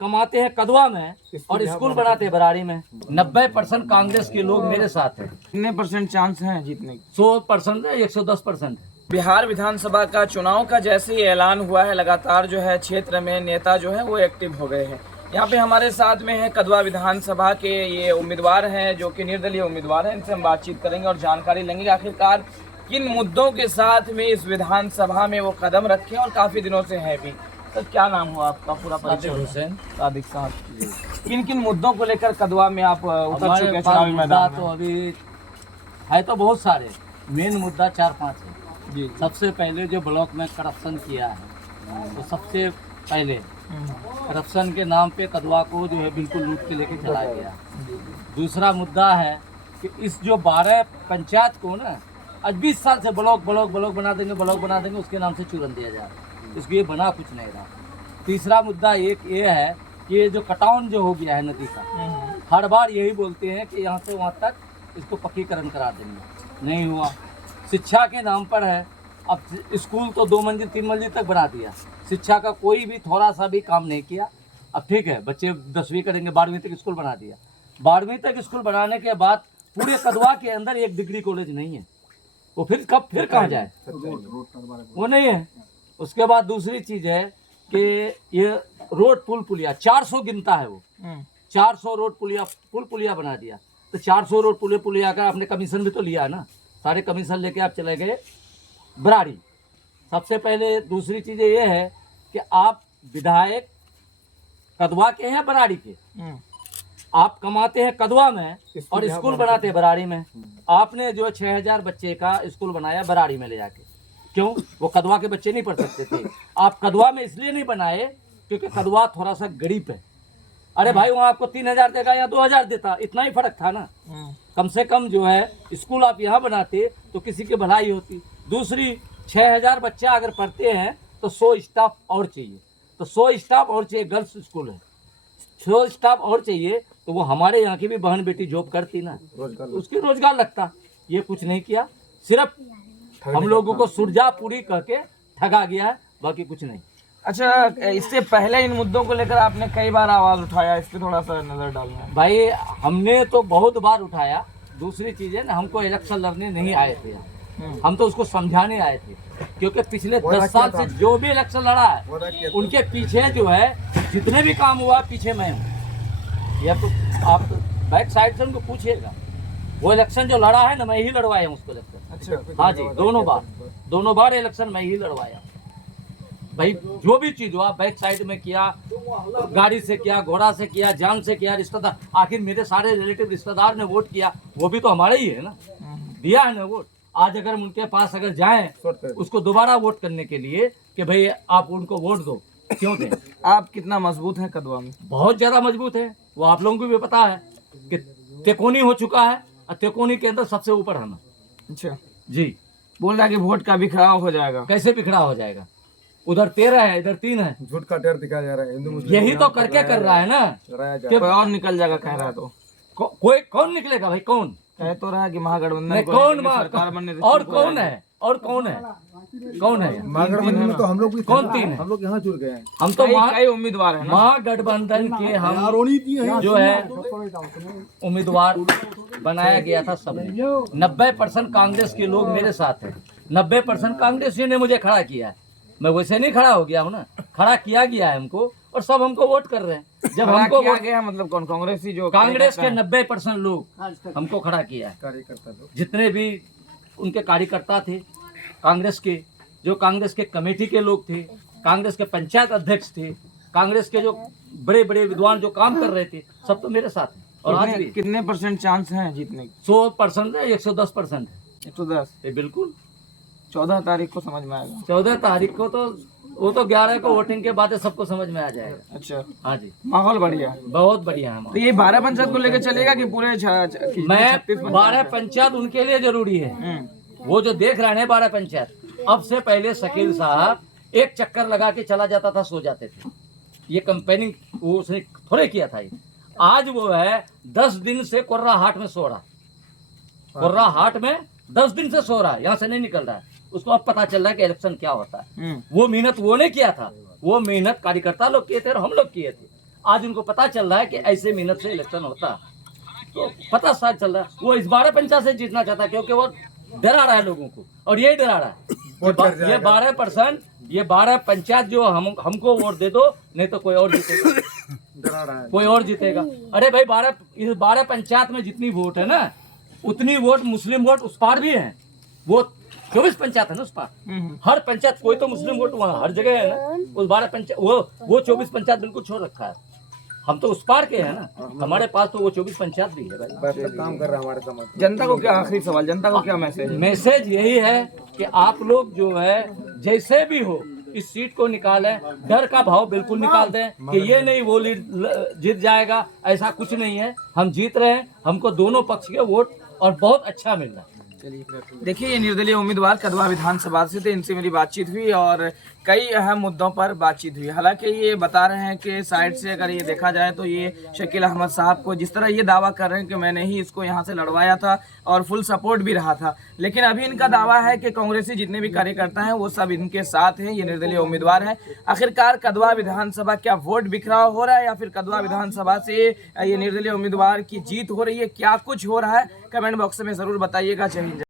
कमाते हैं कदवा में और स्कूल बनाते हैं बराड़ी में। 90% कांग्रेस के लोग मेरे साथ हैं। कितने परसेंट चांस हैं जीतने के? 100% है, 110% है। बिहार विधानसभा का चुनाव का जैसे ही ऐलान हुआ है, लगातार जो है क्षेत्र में नेता जो है वो एक्टिव हो गए हैं। यहाँ पे हमारे साथ में है कदवा विधानसभा के ये उम्मीदवार हैं जो कि निर्दलीय उम्मीदवार हैं। इनसे हम बातचीत करेंगे और जानकारी लेंगे आखिरकार किन मुद्दों के साथ में इस विधानसभा में वो कदम रखे और काफी दिनों से है भी। सर क्या नाम हुआ आपका? पूरा परिचय। हुसैन सादिक साहब, किन किन मुद्दों को लेकर कदवा में आप उतर चुके हैं पास चुनावी मुद्दा मैदान तो में? अभी है तो बहुत सारे, मेन मुद्दा 4-5 है। जी सबसे पहले जो ब्लॉक में करप्शन किया है, तो सबसे पहले करप्शन के नाम पे कदवा को जो है बिल्कुल लूट के लेके चला गया। दूसरा मुद्दा है कि इस जो 12 पंचायत को ना आज 20 साल से ब्लॉक बना देंगे उसके नाम से चूरन दिया जा रहा है। इसको ये बना कुछ नहीं रहा। तीसरा मुद्दा एक ये है कि ये जो कटान जो हो गया है नदी का, हर बार यही बोलते हैं कि यहाँ से वहाँ तक इसको पक्कीकरण करा देंगे, नहीं हुआ। शिक्षा के नाम पर है, अब स्कूल तो 2 मंजिल 3 मंजिल तक बना दिया, शिक्षा का कोई भी थोड़ा सा भी काम नहीं किया। अब ठीक है, बच्चे 10वीं करेंगे, 12वीं तक स्कूल बना दिया। 12वीं तक स्कूल बनाने के बाद पूरे कदवा के अंदर एक डिग्री कॉलेज नहीं है, वो फिर कहाँ जाए, वो नहीं है। उसके बाद दूसरी चीज है कि ये रोड पुलिया 400 गिनता है, वो 400 रोड पुलिया बना दिया। तो 400 रोड पुलिया का आपने कमीशन भी तो लिया है ना, सारे कमीशन लेके आप चले गए बराड़ी। सबसे पहले दूसरी चीज़ ये है कि आप विधायक कदवा के हैं बराड़ी के, आप कमाते हैं कदवा में और स्कूल बनाते हैं बराड़ी में। आपने जो 6000 बच्चे का स्कूल बनाया बराड़ी में ले जाके, क्यों? वो कदवा के बच्चे नहीं पढ़ सकते थे। आप कदवा में इसलिए नहीं बनाए क्योंकि कदवा थोड़ा सा गरीब है। अरे भाई वहाँ आपको 3000 देगा या 2000 देता, इतना ही फर्क था ना। कम से कम जो है स्कूल आप यहाँ बनाते तो किसी की भलाई होती। दूसरी 6000 बच्चा अगर पढ़ते हैं तो 100 स्टाफ और चाहिए, तो 100 स्टाफ और चाहिए। गर्ल्स स्कूल है, 100 स्टाफ और चाहिए, तो वो हमारे यहाँ की भी बहन बेटी जॉब करती ना, उसकी रोजगार लगता। ये कुछ नहीं किया, सिर्फ हम लोगों को सुरजा पूरी करके ठगा गया है, बाकी कुछ नहीं। अच्छा, इससे पहले इन मुद्दों को लेकर आपने कई बार आवाज उठाया, इस पे थोड़ा सा नजर डालना है। भाई हमने तो बहुत बार उठाया। दूसरी चीज है ना, हमको इलेक्शन लड़ने नहीं आए थे, हम तो उसको समझाने आए थे, क्योंकि पिछले 10 साल से जो भी इलेक्शन लड़ा है उनके पीछे जो है जितने भी काम हुआ पीछे मैं हूँ। या तो आप बैक साइड से उनको पूछिएगा, वो इलेक्शन जो लड़ा है ना मैं ही लड़वाया हूँ उसको इलेक्शन। अच्छा, हाँ जी, दोनों बार इलेक्शन मैं ही लड़वाया। भाई जो भी चीज हुआ बैक साइड में किया, गाड़ी से किया, घोड़ा से किया, जान से किया, रिश्तेदार, आखिर मेरे सारे रिलेटिव रिश्तेदार ने वोट किया, वो भी तो हमारे ही है ना, दिया है ना वोट। आज अगर हम उनके पास अगर जाएं उसको दोबारा वोट करने के लिए कि भाई आप उनको वोट दो, क्यों दें? आप कितना मजबूत है कदवा में? बहुत ज्यादा मजबूत है, वो आप लोगों को भी पता है कि तेकोनी हो चुका है और तेकोनी के अंदर सबसे ऊपर है ना। अच्छा जी, बोल रहा है कि वोट का बिखराव हो जाएगा। कैसे बिखरा हो जाएगा? उधर 13 है, इधर 3 है, झूठ का टेर दिखाया जा रहा है। हिंदू मुस्लिम यही तो करके कर रहा है ना। कोई और निकल जाएगा कह रहा है तो कोई कौन निकलेगा भाई? कौन कह तो रहा है कि महागठबंधन नहीं, को कौन है, सरकार बनने से और चुप हो कौन जाएंगे। है? और कौन है? कौन है? महागठबंधन में तो हम लोग भी कौन थे, 3 है? हम लोग यहाँ जुड़ गए हैं। हम तो कई उम्मीदवार है ना। महागठबंधन के हम जो है उम्मीदवार बनाया गया था सब। 90% कांग्रेस के लोग मेरे साथ हैं, 90% कांग्रेसियों ने मुझे खड़ा किया है। मैं वैसे नहीं खड़ा हो गया हूँ ना, खड़ा किया गया है हमको और सब हमको वोट कर रहे हैं। जब हमको किया गया मतलब कौन? कांग्रेसी जो कांग्रेस के 90% लोग हमको खड़ा किया है। कार्यकर्ता लोग जितने भी उनके कार्यकर्ता थे कांग्रेस के, जो कांग्रेस के कमेटी के लोग थे, कांग्रेस के पंचायत अध्यक्ष थे, कांग्रेस के जो बड़े बड़े विद्वान जो काम कर रहे थे, सब तो मेरे साथ हैं। और आज भी कितने परसेंट चांस हैं जीतने के? 100% है, 110% है। 110? ये बिल्कुल 14 तारीख को समझ में आएगा। 14 तारीख को तो वो तो 11 को वोटिंग के बाद सबको समझ में आ जाएगा। अच्छा, हाँ जी, माहौल बढ़िया। बहुत बढ़िया है। तो ये 12 पंचायत को लेकर चलेगा कि पूरे मैं 12 पंचायत उनके लिए जरूरी है, वो जो देख रहे हैं 12 पंचायत। अब से पहले शकील साहब एक चक्कर लगा के चला जाता था, सो जाते थे। ये कंपेनिंग वो उसने थोड़े किया था। ये आज वो है 10 दिन से कोर्रा हाट में सो रहा, कोर्रा हाट में 10 दिन से सो रहा है, यहाँ से नहीं निकल रहा है। उसको अब पता चल रहा है कि इलेक्शन क्या होता है। वो मेहनत वो नहीं किया था, वो मेहनत कार्यकर्ता लोग किए थे और हम लोग किए थे। आज इनको पता चल रहा है कि ऐसे मेहनत से इलेक्शन होता है। तो पता साथ चल रहा है वो इस 12 पंचायत से जीतना चाहता है, क्योंकि वो डरा रहा है लोगों को, और यही डरा रहा है ये 12%, ये 12 पंचायत जो हमको वोट दे दो, नहीं तो कोई और जीतेगा, डरा रहा है। कोई और जीतेगा। अरे भाई इस 12 पंचायत में जितनी वोट है ना, उतनी वोट मुस्लिम वोट उस पार भी है। वो 24 पंचायत है ना उस पार, हर पंचायत कोई तो मुस्लिम वोट वहाँ हर जगह है ना। उस 12 पंचायत वो 24 पंचायत बिल्कुल छोड़ रखा है। हम तो उस पार के हैं ना, हमारे पास तो वो 24 पंचायत भी है भाई। बस काम कर रहा है हमारे समाज। जनता को क्या, आखिरी सवाल, जनता को क्या मैसेज? मैसेज यही है कि आप लोग जो है जैसे भी हो इस सीट को निकालें, डर का भाव बिल्कुल निकाल दें कि ये नहीं वो जीत जाएगा, ऐसा कुछ नहीं है। हम जीत रहे हैं, हमको दोनों पक्ष के वोट और बहुत अच्छा मिल रहा है। देखिए, ये निर्दलीय उम्मीदवार कदवा विधानसभा से थे, इनसे मेरी बातचीत हुई और कई अहम मुद्दों पर बातचीत हुई। हालांकि ये बता रहे हैं कि साइड से अगर ये देखा जाए तो ये शकील अहमद साहब को जिस तरह ये दावा कर रहे हैं कि मैंने ही इसको यहाँ से लड़वाया था और फुल सपोर्ट भी रहा था, लेकिन अभी इनका दावा है कि कांग्रेसी जितने भी कार्यकर्ता हैं वो सब इनके साथ हैं, ये निर्दलीय उम्मीदवार हैं। आखिरकार कदवा विधानसभा क्या वोट बिखराव हो रहा है या फिर कदवा विधानसभा से ये निर्दलीय उम्मीदवार की जीत हो रही है, क्या कुछ हो रहा है, कमेंट बॉक्स में ज़रूर बताइएगा। जय हिंद।